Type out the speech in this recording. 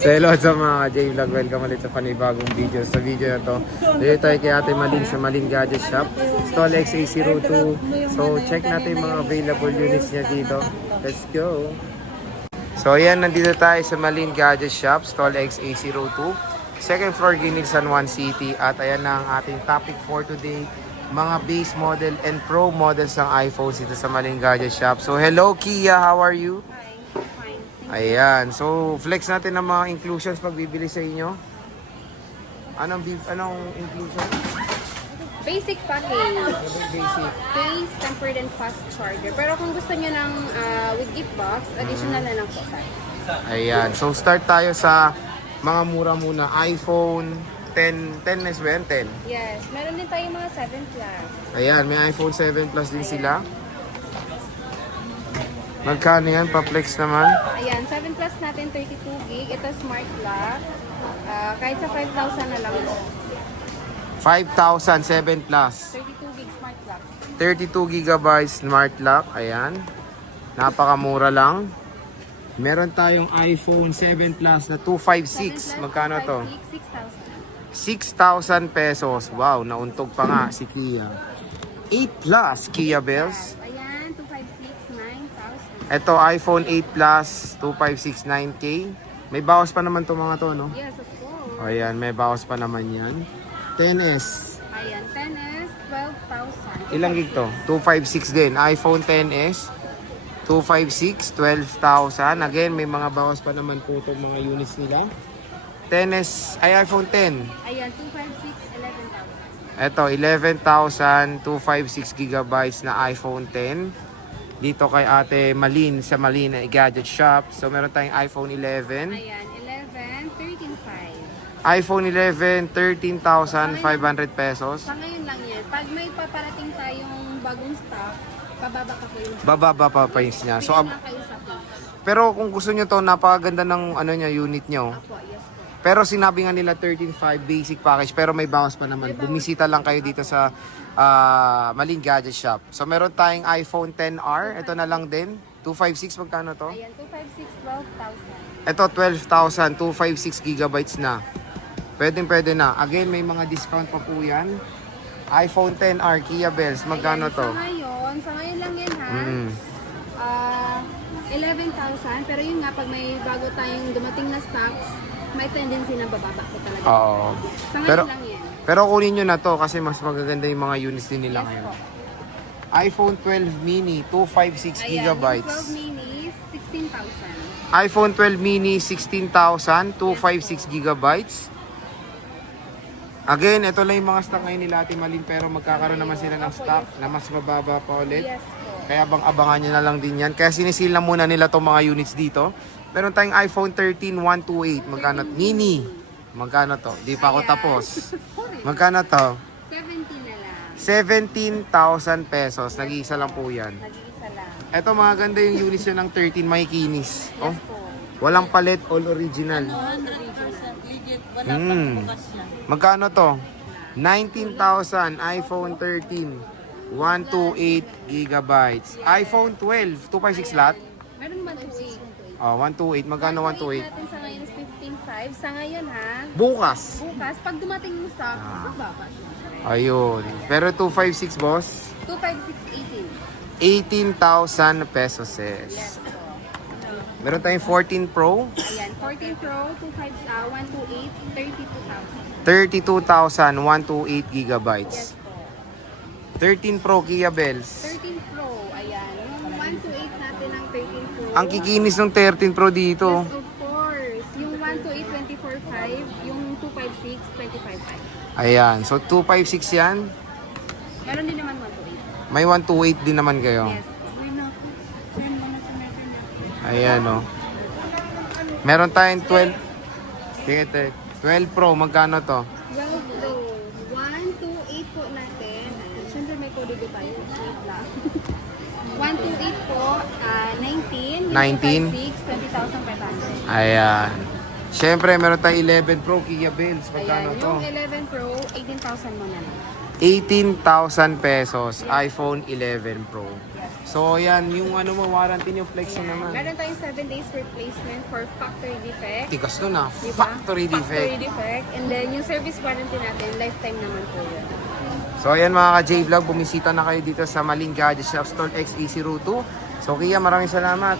So hello sa mga J-Vlog, welcome ulit sa panibagong video. Sa video na to, dito tayo kay Ate Malin sa Malin Gadget Shop, Stall XA02. So check natin yung mga available units niya dito. Let's go! So ayan, nandito tayo sa Malin Gadget Shop, Stall XA02. Second floor, Ginig, San Juan City. At ayan na ang ating topic for today, mga base model and pro models ng iPhones dito sa Malin Gadget Shop. So hello Kia, how are you? Ayan, so flex natin ng mga inclusions pag bibili sa inyo. Anong inclusion? Basic package. Basic. Case, tempered and fast charger. Pero kung gusto niyo ng with gift box, additional na lang po tayo. Ayan, so start tayo sa mga mura muna. iPhone 10 is ba yan? 10? Yes, meron din tayo mga 7 Plus. Ayan, may iPhone 7 Plus din sila. Magkano yan? Pa-flex naman? Ayan, 7 Plus natin, 32 gig. Ito smart lock. Kahit sa 5,000 na lang po. 5,000, 7 Plus. 32 gig smart lock. 32 gigabytes smart lock. Ayan. Napakamura lang. Meron tayong iPhone 7 Plus na 256. Magkano to? 6,000 pesos. Wow, nauntog pa nga si Kia. 8 Plus Kia Bells. Ayan, 256, 9,000. Ito iPhone 8 Plus 256 9K. May bawas pa naman to mga to, no? Yes, of course. O ayan, may bawas pa naman yan. 10S. Ayan, 10S, 12,000. Ilang gig to? 256 din. iPhone 10S 256, 12,000. Again, may mga bawas pa naman po itong mga units nila. 10S, ay iPhone 10. Ayan, 256, 11,000. Ito, 11,000, 256 gigabytes na iPhone 10. Dito kay Ate Malin sa Malin Gadget Shop. So, meron tayong iPhone 11. Ayan, 11, 13,500. iPhone 11, 13,500 pesos. Sa ngayon lang yan. Pag may paparating tayong bagong stock, pababa pa po yung Bababa pa price niya. So, Bigyan lang kayo sa page. pero kung gusto nyo to, napakaganda ng unit nyo. Apo, yes po. Pero sinabi nga nila 13.5 basic package pero may bawas pa naman. Bumisita lang kayo dito sa Malin Gadget Shop. So meron tayong iPhone 10R. Ito na lang din. 256 magkano to? Ayan, 256, 12,000. Ito 12,000. 256 gigabytes na. Pwede na. Again, may mga discount pa po yan. iPhone 10R Kia Bells. Magkano to? Sa ngayon lang yan ha. 11,000. Pero yun nga, pag may bago tayong dumating na stocks, may tendency na bababa po talaga. Oo. Sa ngayon Pero, lang yan. pero kunin nyo na to kasi mas magaganda yung mga units din nila Yes ngayon. po. iPhone 12 mini 256 Ayan, gigabytes. yung 12 mini, 16,000. iPhone 12 mini 16,000, 256 gigabytes. Again, ito lang yung mga stock ngayon nila Ate Malin pero magkakaroon naman sila ng stock na mas mababa pa ulit. Yes po. Kaya abangan nyo na lang din yan. Kaya sinisil na muna nila itong mga units dito. Meron tayong iPhone 13 128. Magkano? Mini. Magkano to? Di pa ako tapos. Magkano to? 17 na lang. 17,000 pesos. Nag-iisa lang po yan. Nag-iisa lang. Ito mga ganda yung units nyo ng 13 may kinis. Oh, Yes po. walang palit, all original. 100% legit, wala pang bukas yan. Magkano to? 19,000 iPhone 13 128 gigabytes. iPhone 12 256 lahat. Meron naman 28. Oh, 128. Magkano 128? natin sa ngayon is 15,500. Sa ngayon ha, Bukas. bukas, pag dumating yung stock, bababa. Ayun. Pero 256 boss, 256, 18,000 pesos. Yes po. Meron tayong 14 Pro, Ayan, 14 Pro, 128, 32,000 32,000. 128 gigabytes. Yes po. 13 Pro Kia Bells. 13 Pro, ayan. Yung 128 natin ng 13 Pro. Ang kikinis ng 13 Pro dito. Yes, of course. Yung 128, 24,500. Yung 256, 25,500. Ayan. So 256 yan. Meron din naman 128. May 128 din naman kayo. Yes po. Ay, naku. Send mo na sa messenger. Ayan o. Meron tayong 12. Sige, 12 Pro. Magkano to? 12 Pro. 128 po natin. Siyempre may kodigo tayo. Wait lang. 128 po. 19. 19. 20,500. Ayan. Siyempre, meron tayong 11 Pro Kia Bells. Magkano Ayan. to? Yung 11 Pro, 18,000 mo na lang. 18,000 pesos, iPhone 11 Pro. So yan, yung ano mo, warranty nyo, flex nyo naman. Meron tayong 7 days replacement for factory defect. Tigas nun ah, Diba? factory Factory defect. defect. And then yung service warranty natin, lifetime naman po yun. So ayan mga ka-J-Vlog, bumisita na kayo dito sa Maling Gadget Shop, Store X AC Route 2. So Kia, maraming salamat.